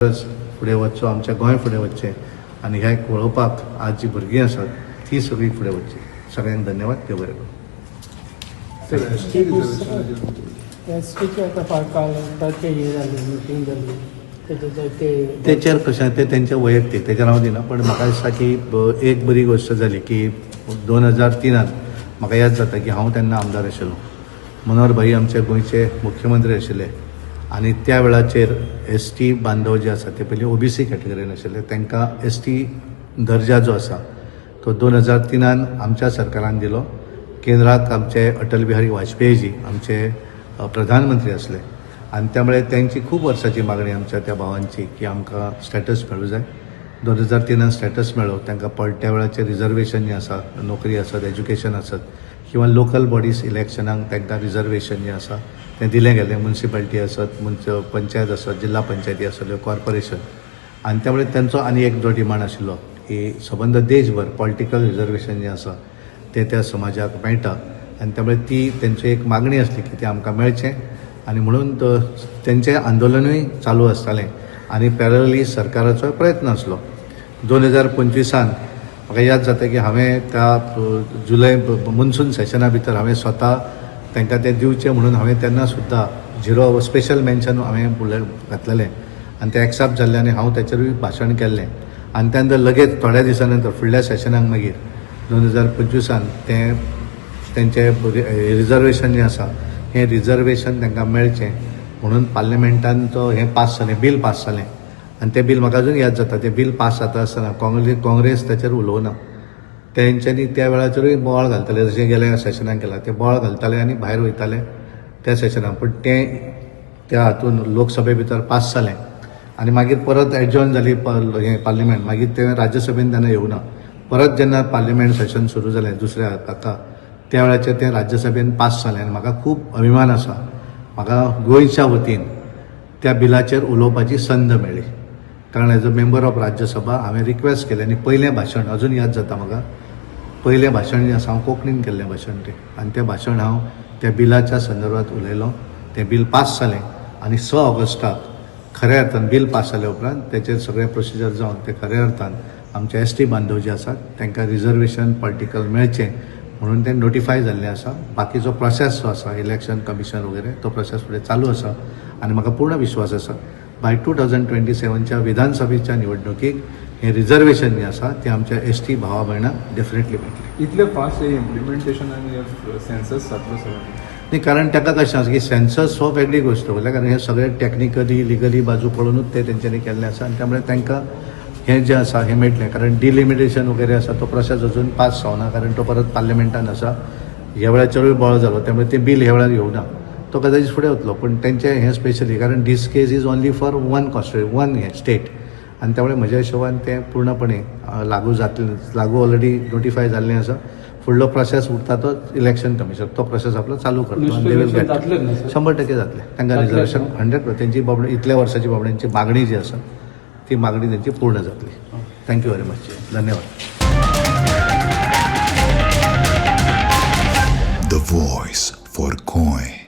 फुडें वचचो, आमचें गोंय फुडें वचचें आनी ह्या पळोवपाक आज जी भुरगीं आसात ती सगळीं फुडें वचची. सगळ्यांक धन्यवाद. देव बरें करूं. एसटीचे आतां फाटकाल ताचे हे जाल्ली मिटींग जाल्ली तेचेर कशें तें तेंचें वैयक्तीक तेचेर हांव दिना, पण म्हाका दिसता की एक बरी गोश्ट जाली की 2003 म्हाका याद जाता की हांव तेन्ना आमदार आशिल्लो. मनोहर भाई आमचे गोंयचे मुख्यमंत्री आशिल्ले आनी त्या वेळाचेर एसटी बांदव जे आसा ते पयलीं ओबीसी कॅटेगरीन आशिल्ले. तांकां एसटी दर्जा जो आसा तो 2003 आमच्या सरकारान दिलो. केंद्राक आमचे अटल बिहारी वाजपेयीजी आमचे प्रधानमंत्री आसले आनी त्यामुळे त्यांची खूप वर्साची मागणी आमच्या त्या भावांची की आमकां स्टेटस मेळूं जाय. 2003 स्टेटस मेळ्ळो. तांकां त्या वेळाचेर रिजर्वेशन जें आसा, नोकरी आसत, एज्युकेशन आसत किंवा लोकल बॉडीज इलेक्शनाक तांकां रिजर्वेशन जें आसा तें दिलें गेलें. म्युनिसिपालिटी आसत, पंचायत आसत, जिल्हा पंचायती आसल्यो, कॉर्पोरेशन. आनी त्यामुळे तांचो आनी एक जो डिमांड आशिल्लो की सबंद देशभर पॉलिटिकल रिजर्वेशन जें आसा तें त्या समाजाक मेळटा आनी त्यामुळे ती तेंची एक मागणी आसली की तें आमकां मेळचें. आनी म्हणून तेंचें आंदोलनूय चालू आसतालें आनी पॅरलली सरकाराचो प्रयत्न आसलो. 2025 म्हाका याद जाता की हांवें त्या जुलय मॉन्सून सेशना भितर हांवें स्वता तांकां तें दिवचें म्हणून हांवें तेन्ना सुद्दां 0 स्पेशल मेन्शन हांवें फुडें घातलेलें आनी तें एक्सेप्ट जाल्लें आनी हांव तेचेरूय भाशण केल्लें. आनी त्या नंतर लगेच थोड्या दिसां नंतर फुडल्या सेशनाक मागीर 2025 तें तेंचें रिजर्वेशन जें आसा हें रिजर्वेशन तांकां मेळचें म्हणून पार्लिमेंटान तो हें पास जालें, बील पास जालें. आनी तें बील म्हाका अजून याद जाता. तें बील पास जाता आसतना काँग्रेस ताचेर उलोवना. तेंच्यांनी त्या वेळाचेरूय बोवाळ घालताले, जशें गेल्या सेशनाक केलां तें बोवाळ घालताले आनी भायर वयताले त्या सेशनाक. पूण तें त्या हातून लोकसभे भितर पास जालें आनी मागीर परत एडजॉर्न जाली हें पार्लिमेंट. मागीर तें राज्यसभेन तेन्ना येवना. परत जेन्ना पार्लिमेंट सेशन सुरू जालें दुसऱ्या हाका त्या वेळाचेर तें राज्यसभेन पास जालें आनी म्हाका खूब अभिमान आसा. म्हाका गोंयच्या वतीन त्या बिलाचेर उलोवपाची संद मेळ्ळी. कारण as a member of Rajya Sabha हांवें रिक्वेस्ट केलें आनी पयलें भाशण अजून याद जाता म्हाका. पयलें भाशण जें आसा हांव कोंकणीन केल्लें भाशण तें आनी तें भाशण हांव त्या बिलाच्या संदर्भांत उलयलो. तें बील पास जालें आनी 6 ऑगस्टाक खऱ्या अर्थान बील पास जाल्या उपरांत तेचेर सगळें प्रोसिजर जावन ते खऱ्या अर्थान आमचे एसटी बांदव जे आसात तांकां रिजर्वेशन पॉलिटिकल मेळचें म्हणून तें नोटिफाय जाल्लें आसा. बाकीचो प्रोसेस जो आसा इलेक्शन कमिशन वगैरे तो प्रोसेस फुडें चालू आसा आनी म्हाका पूर्ण विश्वास आसा बाय 2027च्या विधानसभेच्या निवडणुकीक हें रिजर्वेशन जें आसा तें आमच्या एसटी भावा भयणांक डेफिनेटली मेळटलें. इतलें फास्ट इम्प्लिमेंटेशन आनी सेन्सस जातलो सगळें न्ही, कारण ताका कशें आसा की सेन्सस हो वेगळी गोश्ट वयल्या कारण हें सगळें टॅक्निकली लिगली बाजू पळोवनूच तें तेंच्यांनी केल्लें आसा आनी त्यामुळे तांकां हें जें आसा हें मेळटलें. कारण डिलिमिटेशन वगैरे आसा तो प्रोसेस अजून पास जावना कारण तो परत पार्लिमेंटान आसा. ह्या वेळाचेरूय बोवाळ जालो त्यामुळे तें बील ह्या वेळार येवना. तो कदाचित फुडें वतलो पूण तेंचें हें स्पेशली कारण दीस case is only for one हें स्टेट आनी त्यामुळे म्हज्या हिशोबान तें पूर्णपणे लागू ऑलरेडी नोटिफाय जाल्लें आसा. फुडलो प्रोसेस उरता तो इलेक्शन कमिशन तो प्रोसेस आपलो चालू करतो आनी 100% जातलें. तांकां रिजर्वेशन 100% तेंची बाबडी इतल्या वर्साची बाबड्यांची मागणी जी आसा ती मागणी तेंची पूर्ण जातली. Thank you very much. धन्यवाद. The voice for Goy.